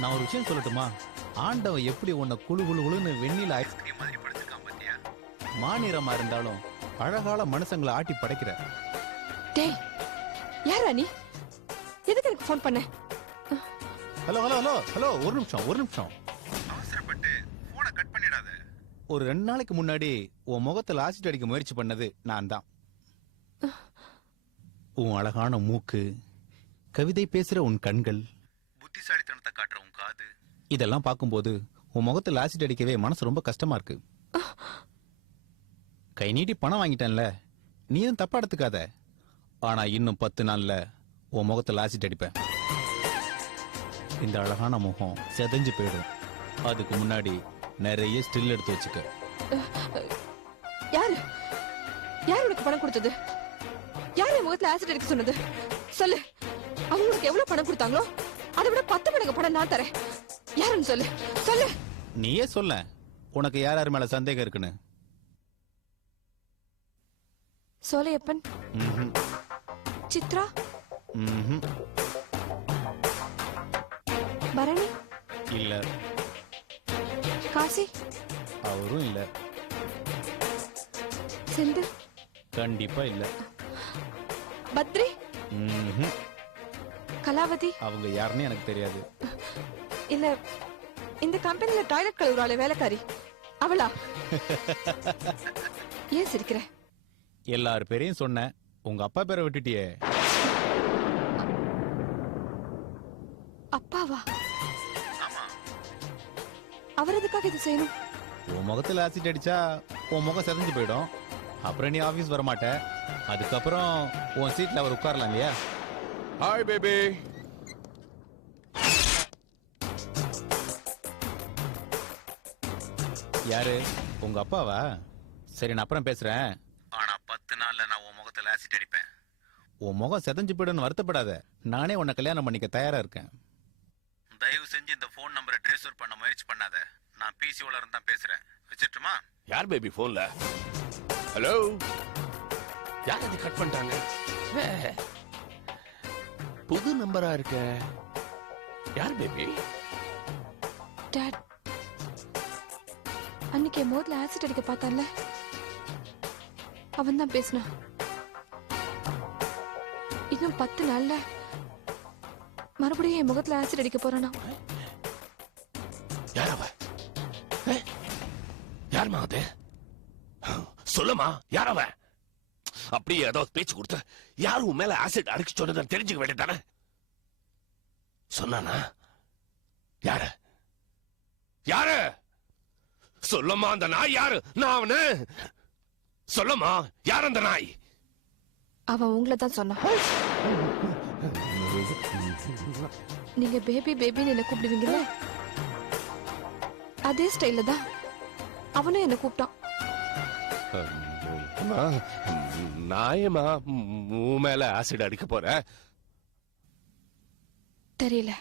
நான் ஒரு விஷயம் சொல்லட்டுமா? ஆண்டவன் எப்படி உன்னை குழு குழு குழுன்னு வெண்ணில ஐஸ்கிரீம் மாதிரி படைச்சிருக்கான் பாத்தியா? மாநிறமா இருந்தாலும் அழகால மனுஷங்களை ஆட்டி படைக்கிற. டேய், யாரா நீ? எதுக்கு எனக்கு ஃபோன் பண்ண? ஹலோ ஹலோ ஹலோ ஹலோ, ஒரு நிமிஷம். அவசரப்பட்டு போனை கட் பண்ணிடாத. ஒரு 2 நாளைக்கு முன்னாடி உன் முகத்துல ஆசிட் அடிக்க முயற்சி பண்ணது நான் தான். உன் அழகான மூக்கு, கவிதை பேசுற உன் கண்கள், புத்திசாலித்தனத்தை காட்டுற உன் காது, இதெல்லாம் பார்க்கும்போது உன் முகத்துல ஆசிட் அடிக்கவே மனசு ரொம்ப கஷ்டமா இருக்கு. கை நீட்டி பணம் வாங்கிட்டேன்ல, நீயும் தப்பா எடுத்துக்காத. ஆனா இன்னும் 10 நாள்ல உன் முகத்துல ஆசிட் அடிப்பேன். இந்த அழகான முகம் செதஞ்சு போயிடும். அதுக்கு முன்னாடி நிறைய ஸ்டில் எடுத்து வச்சுக்க. யாரு உனக்கு பணம் கொடுத்தது? யாரு என் முகத்துல ஆசிட் அடிக்க சொன்னது? சொல்லு. அவங்களுக்கு எவ்வளவு பணம் கொடுத்தாங்களோ அதை விட 10 மடங்கு பணம் நான் தரேன். யாருன்னு சொல்லு. நீயே சொல்ல, உனக்கு யார் மேல சந்தேகம் இருக்குன்னு. சோலையப்பன், சித்ரா, பரணி இல்ல, காசி அவரும் இல்ல, செந்தில் கண்டிப்பா இல்ல, பத்ரி, கலாவதி அவங்க யாருன்னு எனக்கு தெரியாது. இல்ல, இந்த கம்பெனில டாய்லெட் கழுவுறாளே வேலைக்காரி, அவளா? ஏன் சிரிக்கிற? எல்லார் பேரையும் சொன்ன, உங்க அப்பா பேரை விட்டுட்டியே. அப்பாவா? அவர் எதுக்காக இது செய்யணும்? உன் முகத்துல ஆசிட் அடிச்சா உன் முகம் செதஞ்சு போயிடும். அப்புறம் நீ ஆபீஸ் வர மாட்ட. அதுக்கப்புறம் உன் சீட்ல அவர் உட்காரலாம் இல்லையா? Hi baby. யாரு? உங்க அப்பாவா? சரி, நான் அப்புறம் பேசுறேன். ஆனா 10 நாள்ல நான் உன் முகத்துல ஆசிட் அடிப்பேன். உன் முகம் செதஞ்சு போயிடுன்னு வருத்தப்படாத. நானே உன்னை கல்யாணம் பண்ணிக்க தயாரா இருக்கேன். தயவு செஞ்சு இந்த போன் நம்பரை ட்ரேஸ் பண்ண முயற்சி பண்ணாத. நான் பிசிஓல இருந்து தான் பேசுறேன். வச்சிட்டுமா? யார் பேபி போன்ல? ஹலோ, யார் அது கட் பண்ணிட்டாங்க? புது நம்பரா இருக்க. யார் பேபி? டாட், அன்னைக்கு என் முகத்துல ஆசிட் அடிக்க பார்த்தான்ல, அவன் தான் பேசினான். இன்னும் 10 நாள்ல மறுபடியும் என் முகத்துல ஆசிட் அடிக்க போறானா? யார் அவ? யாருமா அது? சொல்லுமா, யார் அவ? அப்படியே ஏதாவது பேச்சு கொடுத்த யாரும் உன் மேல ஆசிட் அடிக்க சொன்னதை தெரிஞ்சுக்க வேண்டியதானே? சொன்னானா? யாரு? யாரு? சொல்லம்மா, அந்த நாய் யாரு? நான் அவனு சொல்லம்மா, யார் அந்த நாய்? அவன் உங்களை தான் சொன்னான். நீங்க பேபி பேபின்னு என்ன கூப்பிடுவீங்கல்ல, அதே ஸ்டைல்ல தான் அவனும் என்ன கூப்பிட்டான். நாயமா உன் மேல ஆசிட் அடிக்க போற? தெரியல.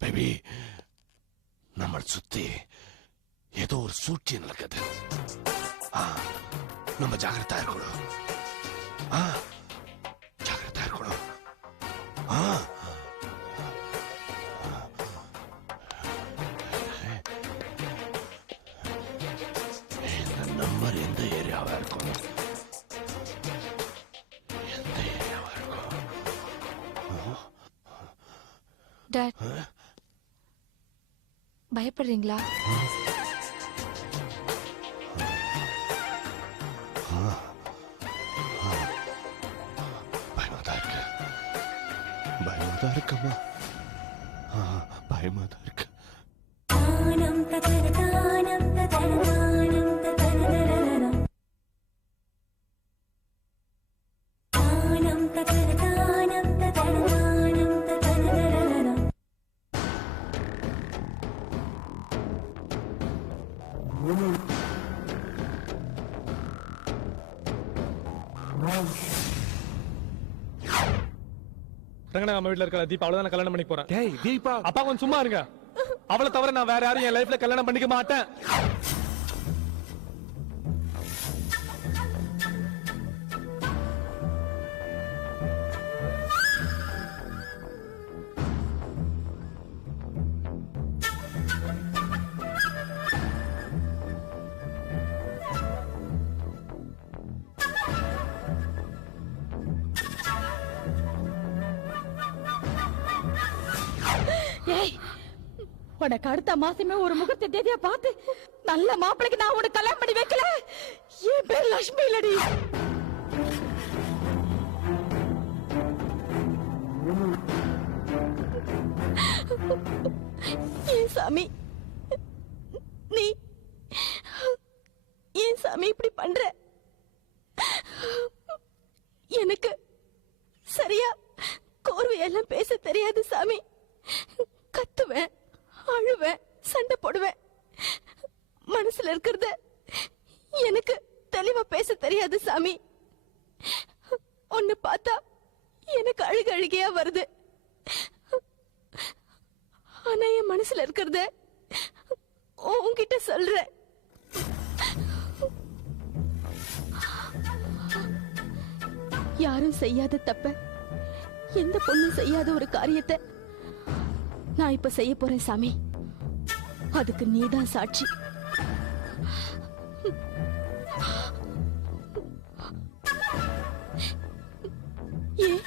பேபி, நம்ம சுத்தி ஏதோ ஒரு சூழ்ச்சி நடக்குது. நம்ம ஜாகிரதா இருக்கணும். ஜாகிரதா இருக்கணும். இந்த நம்பர் எந்த ஏரியாவா இருக்கும்? எந்த ஏரியாவா இருக்கும்? டாட், பயப்படுறீங்களா? பயமாதான் இருக்கம்மா. பயமாதான் இருக்கு. ரங்கனா அம்மா வீட்டுல இருக்கிற தீபா அவ்வளவுதான் கல்யாணம் பண்ணி போறேன். டேய் தீபா, அப்பா கொஞ்சம் சும்மா இருங்க. அவளை தவிர நான் வேற யாரும் என் லைஃப்ல கல்யாணம் பண்ணிக்க மாட்டேன். ஏய், உனக்கு அடுத்த மாசமே ஒரு முகூர்த்த தேதியா பார்த்து நல்ல மாப்பிளைக்கு நான் உனக்கு கல்யாணம் பண்ணி வைக்கல. என் பேர் லட்சுமி இல்லடி. ஏன் சாமி நீ ஏன் சாமி இப்படி பண்ற? எனக்கு சரியா கோர்வையெல்லாம் பேச தெரியாது சாமி. கத்துவேன், அழுவேன், சண்டை போடுவேன். மனசுல இருக்கிறத எனக்கு தெளிவா பேச தெரியாது சாமி. உன்னை பார்த்தா எனக்கு அழுகையா வருது. ஆனா என் மனசுல இருக்கிறத உன்கிட்ட சொல்றேன். யாரும் செய்யாத தப்ப, எந்த பொண்ணும் செய்யாத ஒரு காரியத்தை நான் இப்ப செய்ய போறேன் சாமி. அதுக்கு நீதான் சாட்சி. ஏன்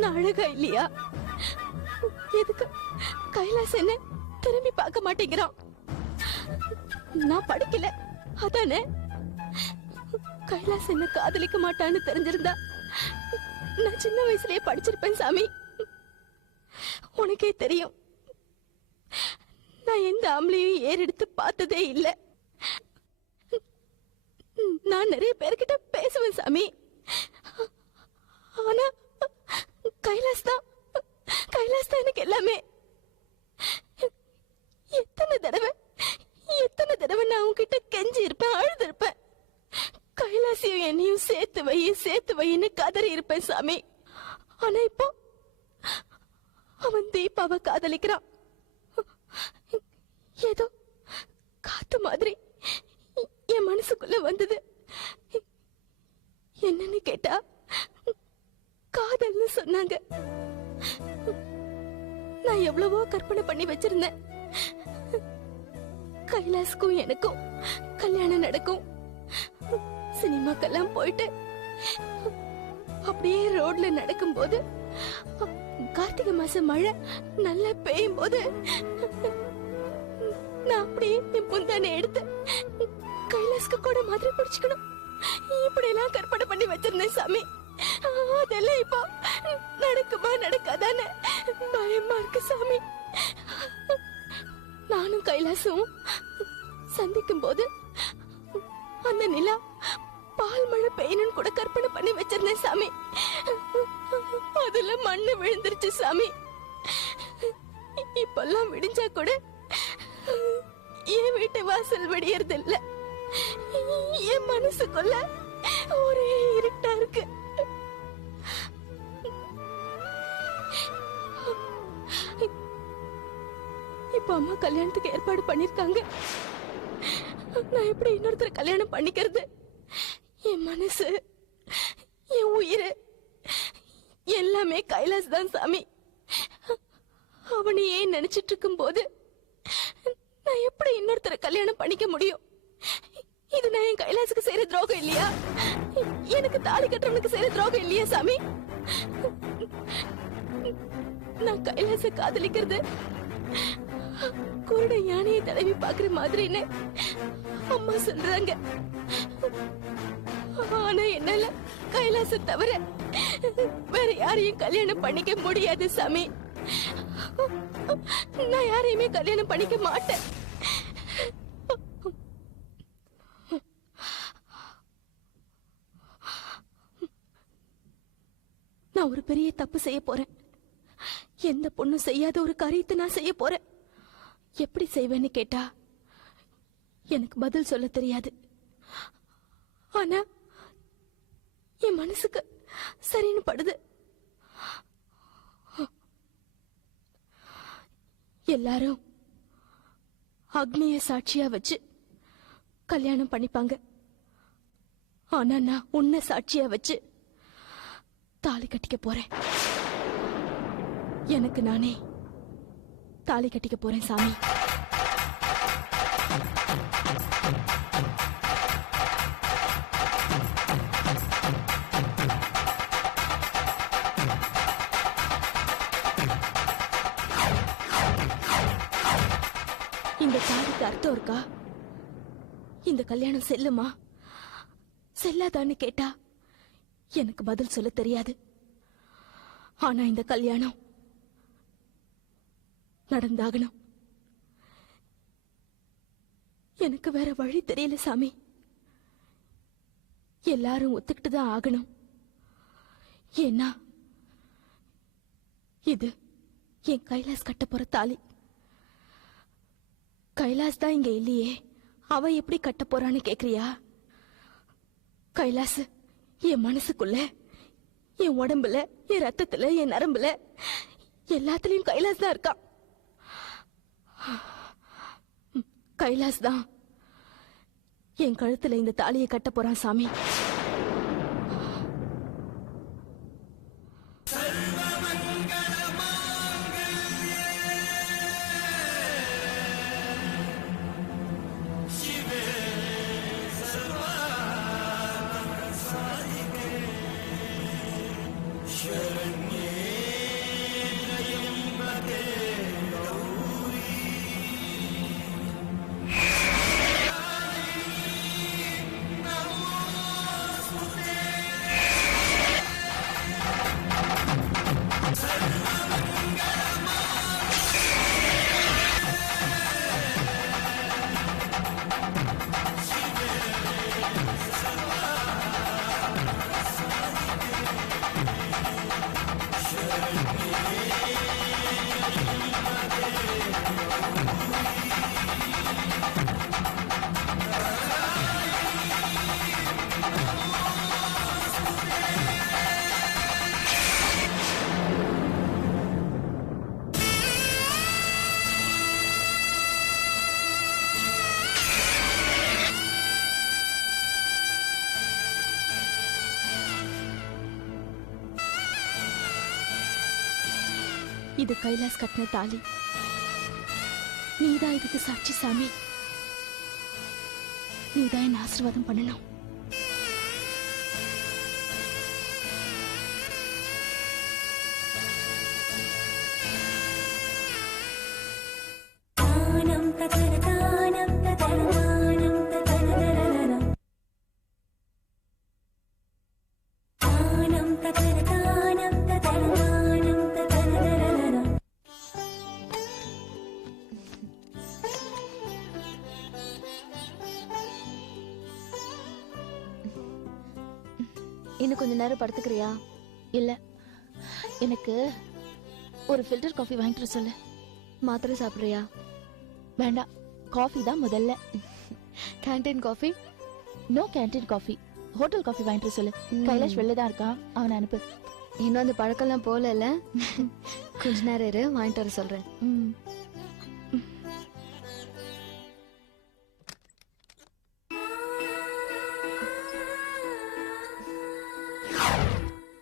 நான் அழகா இல்லையா? எதுக்கு கைலாஸ் என்ன திரும்பி பார்க்க மாட்டேங்கிறான்? நான் படிக்கல அதானே? கைலாஸ் என்ன காதலிக்க மாட்டான்னு தெரிஞ்சிருந்தா நான் சின்ன வயசுலயே படிச்சிருப்பேன் சாமி. உனக்கே தெரியும், நான் எந்த ஆம்பளையும் ஏறெடுத்து பார்த்ததே இல்ல. நான் நிறைய பேர்கிட்ட பேசுவேன் சாமி. ஆனா கைலாஸ் தான் எனக்கு எல்லாமே. எத்தனை தடவை நான் உன்கிட்ட கெஞ்சி இருப்பேன், அழுது இருப்பேன். கைலாசியும் என்னையும் சேர்த்து வைன்னு கதறி இருப்பேன் சாமி. ஆனா இப்போ அவன் தீபாவை காதலிக்கிறான். ஏதோ காத்து மாதிரி என் மனசுக்குள்ள வந்தது. என்னன்னு கேட்டா காதல்னு சொன்னாங்க. நான் எவ்வளவோ கற்பனை பண்ணி வச்சிருந்தேன். கைலாஸ்க்கும் எனக்கும் கல்யாணம் நடக்கும், சினிமாக்கெல்லாம் போயிட்டு அப்படியே ரோட்ல நடக்கும் போது, கார்த்திகை மாசம் மழை நல்லா பெய்யும் போது நான் அப்படியே என் முந்தானை எடுத்து கைலாஸ்க்கு கூட மாதிரி பிடிச்சுக்கணும், இப்படி எல்லாம் கற்பனை பண்ணி வச்சிருந்தேன் சாமி. அதெல்லாம் இப்போ நடக்குமா நடக்காதான்னு பயமா இருக்கு சாமி. நானும் கைலாசும் சந்திக்கும் போது அந்த நிலா பால் மழை பெய்யணும்னு கூட கற்பனை பண்ணி வச்சிருந்தேன் சாமி. அதுல மண்ணு விழுந்துருச்சு சாமி. இப்பெல்லாம் விடிஞ்சா கூட என் வீட்டு வாசல் விடியறது இல்ல. என் மனசுக்குள்ள ஒரே இருட்டா இருக்கு. இப்ப அம்மா கல்யாணத்துக்கு ஏற்பாடு பண்ணிருக்காங்க. நான் எப்படி இன்னொருத்தர் கல்யாணம் பண்ணிக்கிறது? என் மனசு, என் உயிர் எல்லாமே கைலாஸ் தான் சாமி. அவனையே நினைச்சிட்டு இருக்கும் போது நான் எப்படி இன்னொருத்தரை கல்யாணம் பண்ணிக்க முடியும்? இது நான் என் கைலாசுக்கு செய்யற துரோகம் இல்லையா? எனக்கு தாலி கட்டுறவனுக்கு செய்யற துரோகம் இல்லையா சாமி? நான் கைலாச காதலிக்கிறது குருட யானையை தடவி பாக்குற மாதிரின்னு அம்மா சொல்றாங்க. ஆனா என்னால கைலாச தவிர வேற யாரையும் கல்யாணம் பண்ணிக்க முடியாது சாமி. நான் யாரையுமே கல்யாணம் பண்ணிக்க மாட்டேன். நான் ஒரு பெரிய தப்பு செய்ய போறேன். எந்த பொண்ணும் செய்யாத ஒரு காரியத்தை நான் செய்ய போறேன். எப்படி செய்வேன்னு கேட்டா எனக்கு பதில் சொல்ல தெரியாது. ஆனா என் மனசுக்கு சரின்னு படுது. எல்லாரும் அக்னிய சாட்சியா வச்சு கல்யாணம் பண்ணிப்பாங்க. ஆனா நான் உன்னை சாட்சியா வச்சு தாலி கட்டிக்க போறேன். எனக்கு நானே தாலி கட்டிக்க போறேன் சாமி. இந்த தாலிக்கு அர்த்தம் இருக்கா? இந்த கல்யாணம் செல்லுமா செல்லாதான்னு கேட்டா எனக்கு பதில் சொல்ல தெரியாது. ஆனா இந்த கல்யாணம் நடந்தாகணும். எனக்கு வேற வழி தெரியல சாமி. எல்லாரும் ஒத்துக்கிட்டு தான் ஆகணும். ஏன்னா இது என் கைலாஸ் கட்ட போற தாலி. கைலாஸ் தான் இங்க இல்லையே, அவ எப்படி கட்ட போறான்னு கேக்குறியா? கைலாஸ் என் மனசுக்குள்ள, என் உடம்புல, என் ரத்தத்துல, என் நரம்புல எல்லாத்துலயும் கைலாஸ் தான் இருக்கான். கைலாஸ் தான் என் கழுத்துல இந்த தாலியை கட்ட போறான் சாமி. இது கைலாஸ் கட்டின தாலி. நீதான் இதுக்கு சாட்சி சாமி. நீதான் என்ன ஆசீர்வாதம் பண்ணணும். இன்னும் கொஞ்ச நேரம் படுத்துக்கிறியா? இல்ல, எனக்கு ஒரு ஃபில்டர் காஃபி வாங்கிட்டு வர சொல்லு. மாத்திரை சாப்பிடுறியா? வேண்டாம், காஃபி தான் முதல்ல. Canteen coffee? No canteen coffee, hotel coffee வாங்கிட்டு வர சொல்லு. கைலாஷ் வெளில தான் இருக்கான், அவனை அனுப்பு. இன்னும் அந்த பழக்கம்லாம் போல. கொஞ்ச நேரம் இரு, வாங்கிட்டு வர சொல்றேன்.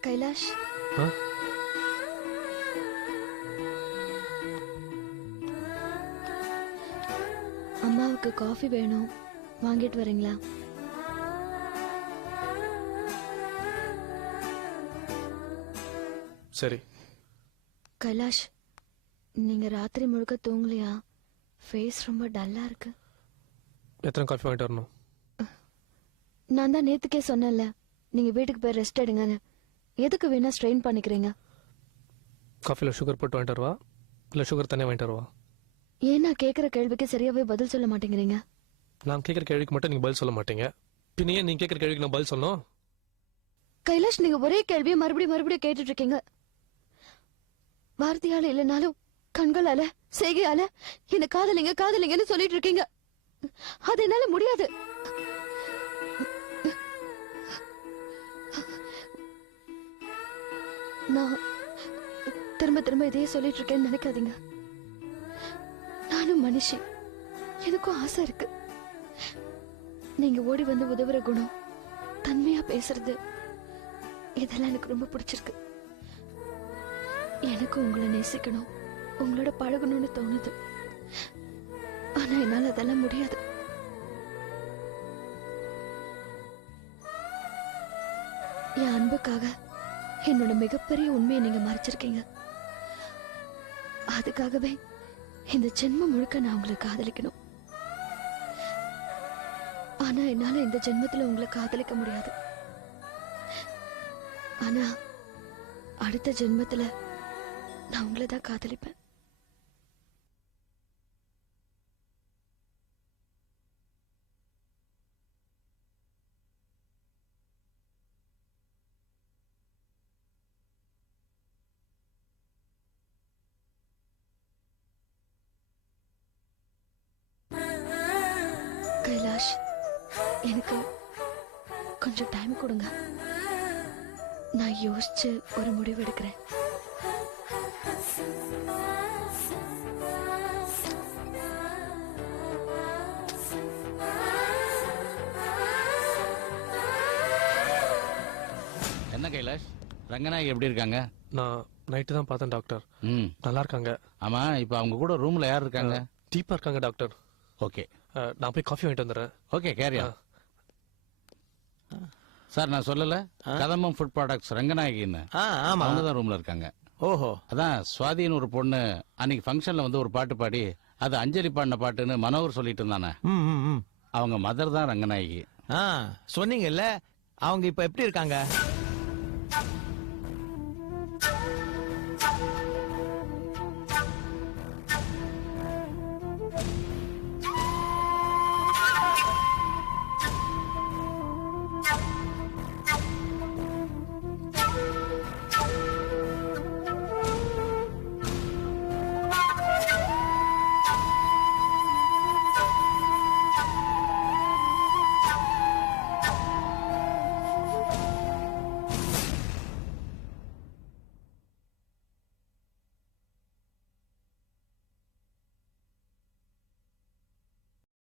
கைலாஷ், அம்மாவுக்கு காஃபி வேணும், வாங்கிட்டு வரீங்களா? சரி. கைலாஷ், நீங்க ராத்திரி முழுக்க தூங்கலையா? ஃபேஸ் ரொம்ப டல்லா இருக்கு. எத்தனை காஃபி வாங்கிட்டு வரணும்? நான் தான் நேத்துக்கே சொன்னேன்ல, நீங்க வீட்டுக்கு போய் ரெஸ்ட் எடுங்கன்னு. எதுக்கு வேணா ஸ்ட்ரெயின் பண்ணிக்கிறீங்க? காஃபில சுகர் போட்டு வாங்கிட்டு வருவா இல்ல சுகர் தனியா வாங்கிட்டு வருவா? ஏன்னா கேக்குற கேள்விக்கு சரியாவே பதில் சொல்ல மாட்டேங்கிறீங்க. நான் கேட்குற கேள்விக்கு மட்டும் நீங்க பதில் சொல்ல மாட்டீங்க. பின்ன ஏன் நீங்க கேட்குற கேள்விக்கு நான் பதில் சொல்லணும்? கைலாஷ், நீங்க ஒரே கேள்வியை மறுபடியும் கேட்டுட்டு இருக்கீங்க. வார்த்தையால இல்லைனாலும் கண்களால, செய்கையால என்ன காதலிங்கன்னு சொல்லிட்டு இருக்கீங்க. அது என்னால முடியாது. நான் திரும்ப இதையே சொல்லிட்டு இருக்கேன்னு நினைக்காதீங்க. நானும் மனுஷி, எனக்கும் ஆசை இருக்கு. நீங்க ஓடி வந்து உதவுற குணம், தன்மையா பேசுறது, இதெல்லாம் எனக்கு ரொம்ப பிடிச்சிருக்கு. எனக்கு உங்களை நேசிக்கணும், உங்களோட பழகணும்னு தோணுது. ஆனா என்னால அதெல்லாம் முடியாது. என் அன்புக்காக என்னோட மிகப்பெரிய உண்மையை நீங்க மறைச்சிருக்கீங்க. அதுக்காகவே இந்த ஜென்மம் முழுக்க நான் உங்களை காதலிக்கணும். ஆனா என்னால இந்த ஜென்மத்துல உங்களை காதலிக்க முடியாது. ஆனா அடுத்த ஜென்மத்துல நான் உங்களை தான் காதலிப்பேன். கைலாஷ், எனக்கு கொஞ்சம் டைம் கொடுங்க. நான் யோசிச்சு ஒரு முடிவு எடுக்கிறேன். என்ன கைலாஷ், ரங்கநாயகி எப்படி இருக்காங்க? நான் நைட்டு தான் பார்த்தேன் டாக்டர். ம். நல்லா இருக்காங்க. ஆமா, இப்ப அவங்க கூட ரூம்ல யார் இருக்காங்க? டீப்பா இருக்காங்க டாக்டர். ஓகே நான் போய் காஃபி வாங்கிட்டு வந்துடுறேன். ஓகே, கேரியா. சார், நான் சொல்லல, கதம்பம் ஃபுட் ப்ராடக்ட்ஸ் ரங்கநாயகின்னு ஆமா. அவங்க தான் ரூம்ல இருக்காங்க. ஓஹோ. அதான் சுவாதின்னு ஒரு பொண்ணு அன்னைக்கு ஃபங்க்ஷன்ல வந்து ஒரு பாட்டு பாடி அது அஞ்சலி பாடின பாட்டுன்னு மனோகர் சொல்லிட்டு இருந்தானே, ம், ம், ம். அவங்க மதர் தான் ரங்கநாயகி. சொன்னீங்கல்ல, அவங்க இப்ப எப்படி இருக்காங்க?